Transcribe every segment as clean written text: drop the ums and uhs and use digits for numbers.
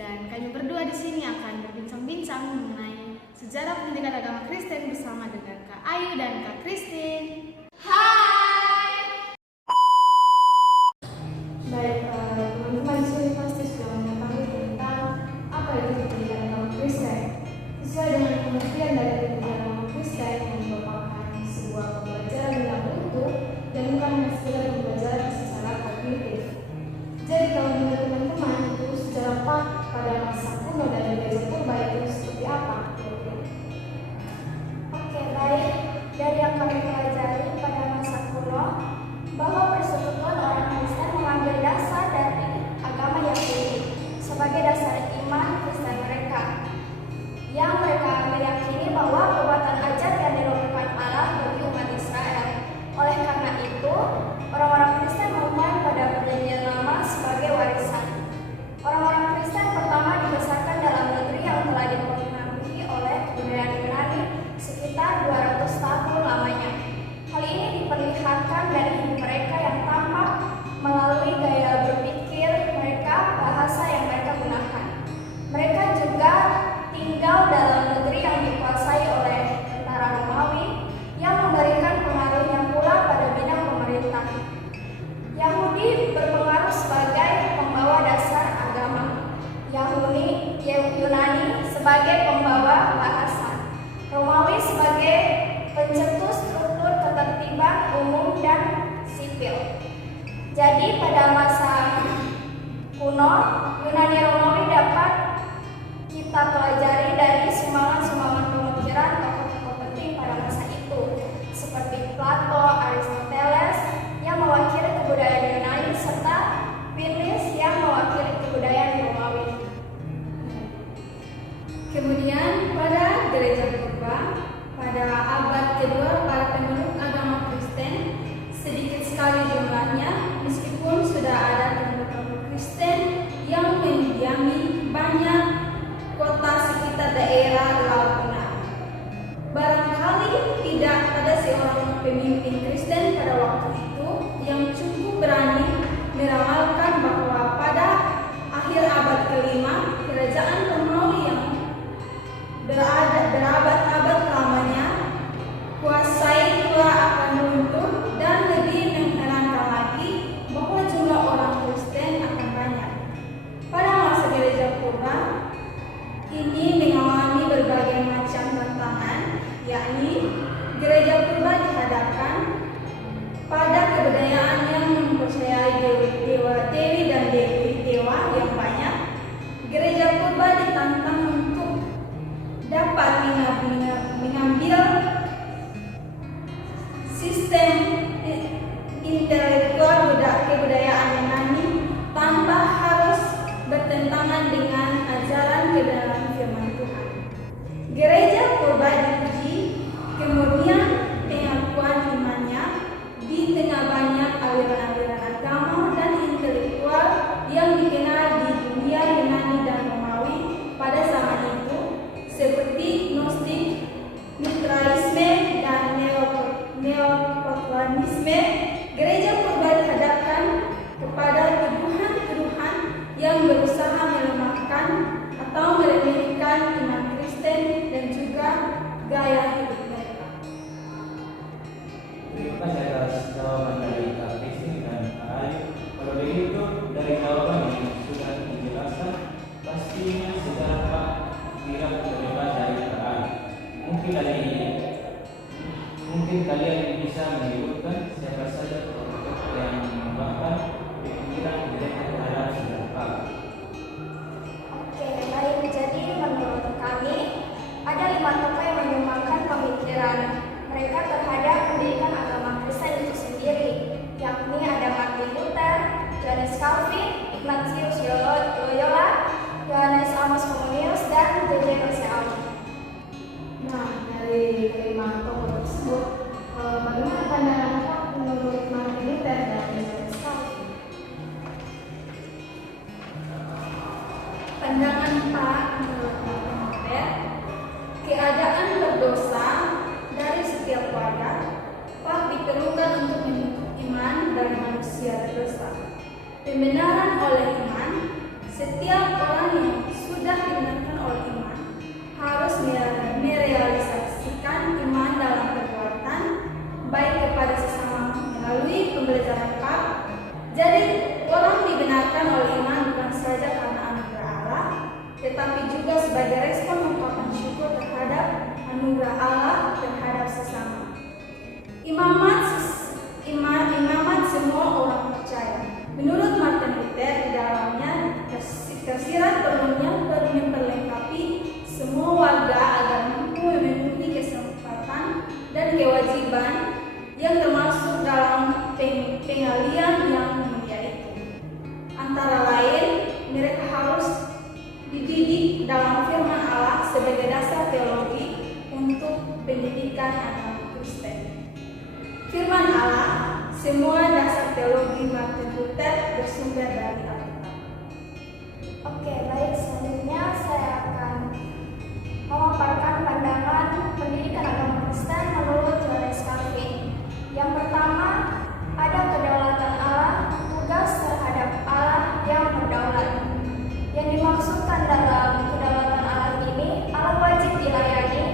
dan kami berdua di sini akan berbincang-bincang mengenai sejarah pendidikan agama Kristen bersama dengan Kak Ayu dan Kak Christine. Hai. Baik, teman-teman di sini pasti sudah mengetahui tentang apa itu pendidikan agama Kristen. Sesuai dengan pengertian dari pendidikan agama Kristen yang merupakan sebuah pembelajaran yang utuh dan bukan hanya sekedar pembelajaran secara kognitif. Jadi kalau menurut teman-teman itu sejarah Pak pada masa kuno dan gereja purba itu seperti apa? Oke, baik. Dari yang kami pelajari pada masa kuno, bahwa persekutuan orang Kristen mengambil dasar dari agama Yahudi sebagai dasar iman Kristen mereka, yang mereka meyakini bahwa perbuatan ajaib yang dilakukan Allah bagi umat Israel. Oleh karena itu, orang-orang Kristen memandang pada perjanjian lama sebagai warisan. Orang-orang Kristen pertama dibesarkan dalam negeri yang telah dipengaruhi oleh kebudayaan Yunani sekitar 200 tahun lamanya. Hal ini diperlihatkan dari hidup mereka yang tampak melalui gaya berpikir mereka, bahasa yang mereka gunakan. Mereka juga tinggal dalam negeri yang dikuasai oleh tentara Romawi yang memberikan pengaruhnya pula pada bidang pemerintah. Yahudi berpengaruh sebagai pembawa dasar agama, Yunani sebagai pembawa bahasa, Romawi sebagai pencetus struktur ketertiban umum dan sipil. Jadi pada masa kuno, Yunani Romawi dapat kita pelajari dari sumbangan-sumbangan pemikiran tokoh-tokoh penting pada masa itu, seperti Plato, Aristoteles yang mewakili kebudayaan Yunani serta Plinius yang mewakili kebudayaan Romawi. Kemudian pada gereja purba, pada abad kedua para pemeluk agama Kristen sedikit sekali jumlahnya, meskipun sudah ada kelompok Kristen yang mendiami banyak kota sekitar daerah Laut Tengah. Barangkali tidak ada seorang pemimpin Kristen pada waktu itu yang cukup berani meramalkan bahwa pada akhir abad kelima, kerajaan Romawi yang berabad-abad lamanya kuasai telah akan runtuh, dan lebih mengherankan lagi bahwa jumlah orang Kristen akan banyak. Pada masa gereja purba ini mengalami berbagai macam tantangan, yakni gereja purba dihadapkan pada kebudayaan yang mempercayai dewa-dewi dan dewa yang banyak. Gereja purba ditantang untuk dapat mengambil sistem intelektual kebudayaan Yunani tanpa harus bertentangan dengan ajaran kebenaran firman Tuhan. Gereja purba diuji kemurnian pengakuan imannya di tengah banyak aliran-aliran agama dan intelektual yang dikenal di dunia Yunani dan Romawi pada zaman itu, seperti Gnostik, Mitraisme, dan Neoplatonisme. Gereja purba dihadapkan kepada tuduhan-tuduhan yang berusaha melemahkan atau meremehkan iman Kristen dan juga gaya hidup mereka. Terima kasih atas jawaban dari Kak Christine dan Kak Ayu. Kalau begitu, dari jawaban yang sudah dijelaskan, pastinya sejarah Pak tidak berbeda dari Kak Ayu. Mungkin kalian bisa menyebutkan siapa saja tokoh-tokoh yang mengembangkan pemikiran mereka terhadap sejarah Pak. Oke, baik. Jadi menurut kami ada 5 tokoh yang menyumbangkan pemikiran mereka terhadap pendidikan agama Kristen itu sendiri, yakni ada Martin Luther, Johannes Calvin, Ignatius Loyola, Yohanes Amos Comenius, dan J.J. Rousseau. Nah, dari kelima tokoh tersebut, bagaimana pandangan Pak menurut Martin Luther dan Johannes Calvin? Pandangan Pak menurut Martin Luther, keadaan berdosa dari setiap warga Pak diperlukan untuk membentuk iman dari manusia berdosa. Pembenaran oleh iman, setiap orang yang sudah dibenarkan oleh iman harus merealisasikan iman dalam perbuatan baik kepada sesama melalui pembelajaran Pak. Jadi orang dibenarkan oleh iman bukan saja karena anugerah Allah, tetapi juga sebagai respon ungkapan syukur terhadap anugerah Allah terhadap sesama. Imamat semua orang percaya. Menurut Martin Luther, di dalamnya tersirat perlunya memperlengkapi semua warga agar mampu memenuhi kesempatan dan kewajiban yang termasuk dalam pengalian yang mulia itu. Antara lain, mereka harus dididik dalam firman Allah sebagai dasar teologi untuk pendidikan agama Kristen. Firman Allah, semua dasar teologi Martin Luther bersumber dari Alkitab. Oke, baik. Selanjutnya saya akan memaparkan pandangan pendidikan agama Kristen menurut Johannes Calvin. Yang pertama, ada kedaulatan Allah, tugas terhadap Allah yang berdaulat. Yang dimaksudkan dalam kedaulatan Allah ini, Allah wajib dilayani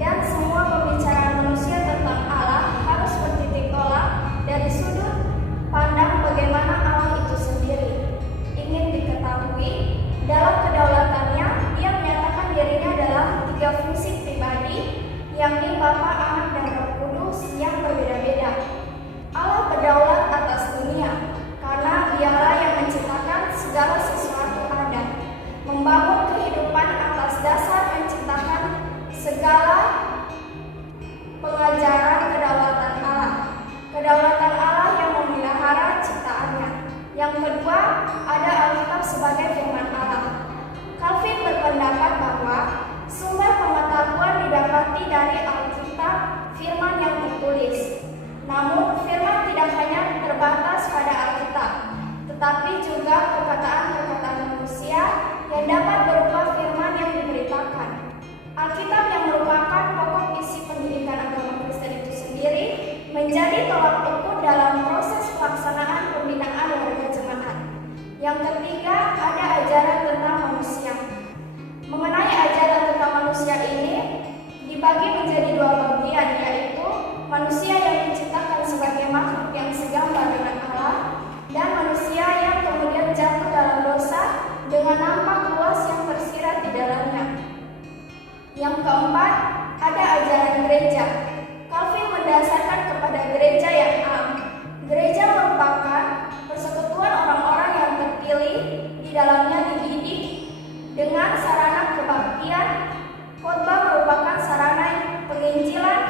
dan semua pembicaraan manusia tentang Allah harus bertitik tolak dari sudut pandang bagaimana Allah itu sendiri. Ingin diketahui, dalam kedaulatannya, Ia menyatakan dirinya dalam 3 fungsi pribadi, yakni Bapa, Anak, dan Roh Kudus yang berbeda-beda. Allah berdaulat atas dunia, karena Dialah yang menciptakan segala sesuatu ada, membangun kehidupan atas dasar menciptakan segala pengajaran kedaulatan Allah. Kedaulatan Allah yang memelihara ciptaannya. Yang kedua, ada Alkitab sebagai firman Allah. Calvin berpendapat bahwa sumber pengetahuan didapati dari Alkitab, firman yang tertulis. Namun, firman tidak hanya terbatas pada Alkitab, tetapi juga perkataan-perkataan manusia yang dapat berupa firman yang diberitakan. Alkitab yang merupakan pokok isi pendidikan agama Kristen itu sendiri menjadi tolak ukur dalam proses pelaksanaan pembinaan warga jemaat. Yang ketiga, ada ajaran tentang manusia. Mengenai ajaran tentang manusia ini dibagi menjadi 2 bagian, yaitu manusia yang diciptakan sebagai makhluk yang segambar dengan Allah dan manusia yang kemudian jatuh dalam dosa dengan nampak luas yang tersirat di dalamnya. Yang keempat, ada ajaran gereja. Calvin mendasarkan kepada gereja yang am. Gereja merupakan persekutuan orang-orang yang terpilih, di dalamnya dididik dengan sarana kebaktian. Khotbah merupakan sarana penginjilan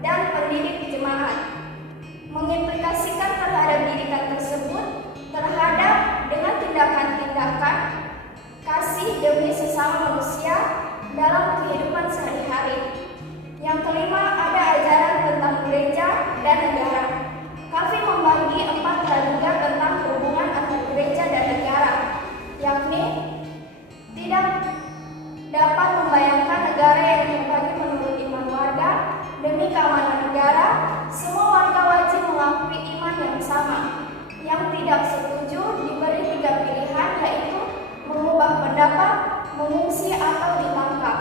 dan pendidik jemaat. Mengimplikasikan terhadap didikan tersebut terhadap dengan tindakan-tindakan kasih demi sesama manusia dalam kehidupan sehari-hari. Yang kelima, ada ajaran tentang gereja dan negara. Calvin membagi 4 praduga tentang hubungan antara gereja dan negara, yakni tidak dapat membayangkan negara yang terbagi menurut iman warga. Demi keamanan negara, semua warga wajib mengakui iman yang sama. Yang tidak setuju diberi 3 pilihan, yaitu mengubah pendapat, mengungsi, atau ditangkap.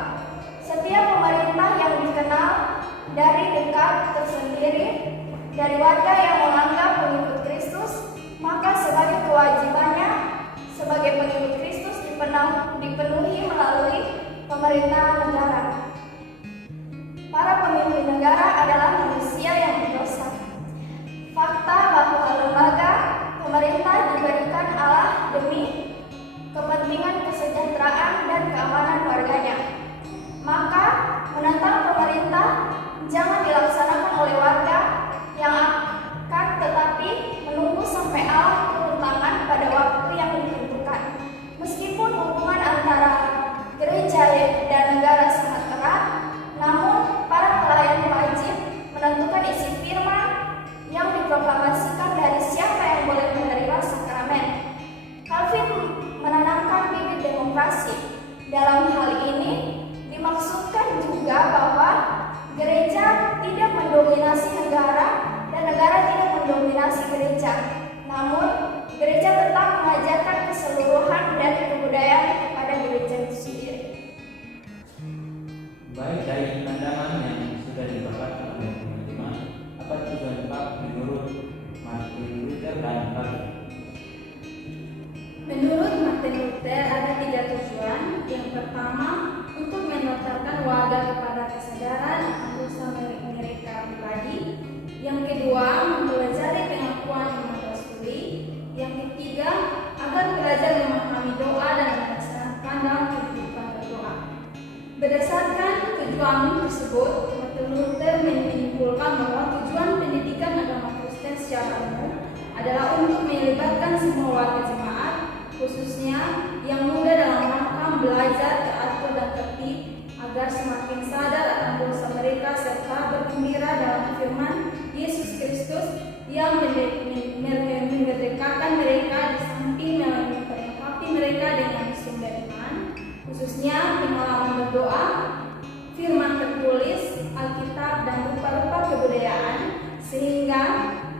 Setiap pemerintah yang dikenal dari dekat tersendiri dari warga yang menganggap pengikut Kristus, maka sebagai kewajibannya sebagai pengikut Kristus dipenuhi melalui pemerintahan negara. Para pemimpin negara adalah manusia yang berdosa. Fakta bahwa lembaga pemerintah diberikan Allah demi kepentingan kesejahteraan dan keamanan warganya. Maka menentang pemerintah jangan dilaksanakan oleh warga yang akan tetapi menunggu sampai Allah turun tangan pada waktu yang ditentukan. Meskipun hubungan antara gereja dan negara sangat erat, namun para pelayan wajib menentukan isi firman yang diproklamasikan dari siapa yang boleh menerima sakramen. Calvin menanamkan bibit demokrasi. Dalam hal ini dimaksudkan juga bahwa gereja tidak mendominasi negara dan negara tidak mendominasi gereja. Namun, gereja tetap mengajarkan keseluruhan dari kebudayaan kepada gereja itu sendiri. pertama, untuk mendaftarkan warga kepada kesadaran akan dosa mereka pribadi. Yang kedua, mempelajari pengakuan iman rasuli. Yang ketiga, agar belajar memahami doa dan melaksanakan dalam kehidupan berdoa. Berdasarkan tujuan tersebut, Martin Luther menyimpulkan bahwa tujuan pendidikan agama Kristen secara umum adalah untuk melibatkan semua warga jemaat, khususnya yang muda, dalam rangka belajar teratur dan tertib agar semakin sadar akan dosa mereka serta bergembira dalam firman Yesus Kristus yang memerdekakan mereka di samping melengkapi mereka dengan sumber iman, khususnya pengalaman berdoa, firman tertulis, Alkitab, dan rupa-rupa kebudayaan, sehingga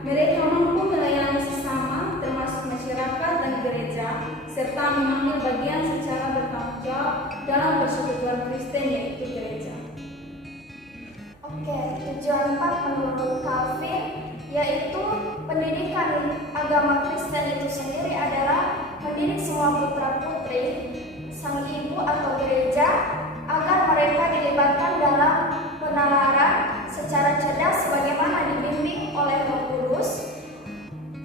mereka mampu melayani sesama, termasuk masyarakat dan gereja, serta mengambil bagian secara bertanggung jawab dalam persekutuan Kristen, yaitu gereja. Oke, tujuan 4 menurut Calvin, yaitu pendidikan agama Kristen itu sendiri adalah mendidik semua putra-putri sang ibu atau gereja agar mereka dilibatkan dalam penalaran secara cerdas sebagaimana dibimbing oleh Roh Kudus,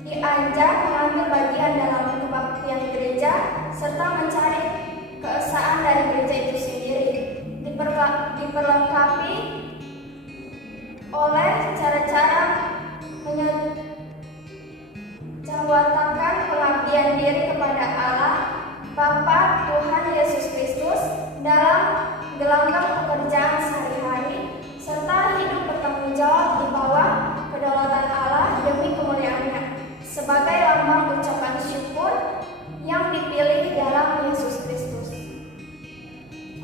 diajar mengambil bagian dalam kebaktian gereja serta mencari keesaan dari gereja itu sendiri, diperlengkapi oleh cara-cara menyewatakan pengabdian diri kepada Allah Bapa Tuhan Yesus Kristus dalam gelanggang pekerjaan sehari-hari serta hidup bertanggung jawab di bawah kedaulatan Allah demi kemuliaannya sebagai lambang ucapan syukur yang dipilih dalam Yesus Kristus.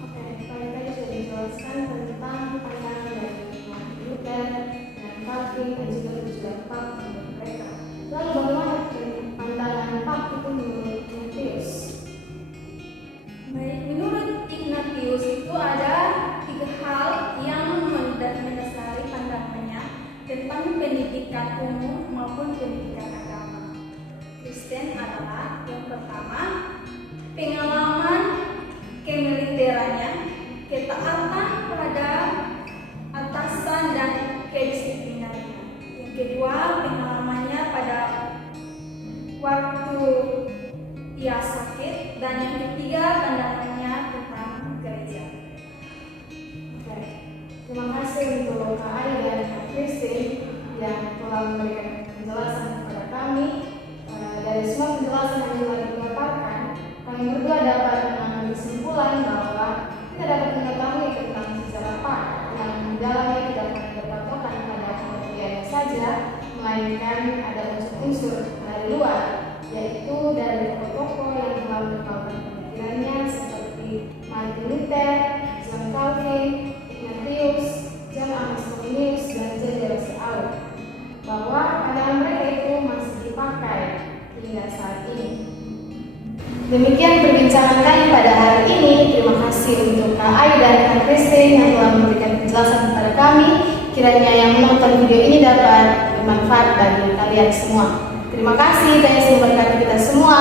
Oke, tadi sudah dijelaskan tentang pandangan dari Martin Luther dan Calvin dan juga tujuan PAP menurut mereka. Lalu bagaimana pandangan PAP itu menurut Ignatius? Baik, menurut Ignatius itu ada 3 hal yang mendasari pandangannya tentang pendidikan umum maupun pendidikan agama Kristen adalah yang pertama, pengalaman kemiliterannya, ketaatan pada atasan dan kedisiplinannya. Yang kedua, pengalamannya pada waktu ia sakit, dan yang ketiga, pandangannya tentang gereja. Oke, terima kasih untuk Kak Ai dan Kak Christine yang telah memberikan penjelasan kepada kami. Dari semua penjelasan yang telah dipaparkan, kami berdua dapat mengambil kesimpulan bahwa kita dapat mengetahui tentang sejarah PAP yang di dalamnya tidak hanya berpatokan pada pengertiannya saja, melainkan ada unsur-unsur dari luar, yaitu dari tokoh-tokoh yang telah mengungkapkan pemikirannya seperti Martin Luther, John Calvin, Ignatius, John Ambrosius, dan John Wesley, bahwa pandangan mereka itu masih dipakai hingga saat ini. Demikian perbincangan kami pada hari ini. Terima kasih untuk Kak Ai dan Kak Christine yang telah memberikan penjelasan kepada kami. Kiranya yang menonton video ini dapat bermanfaat bagi kalian semua. Terima kasih, Tuhan Yesus memberkati kita semua.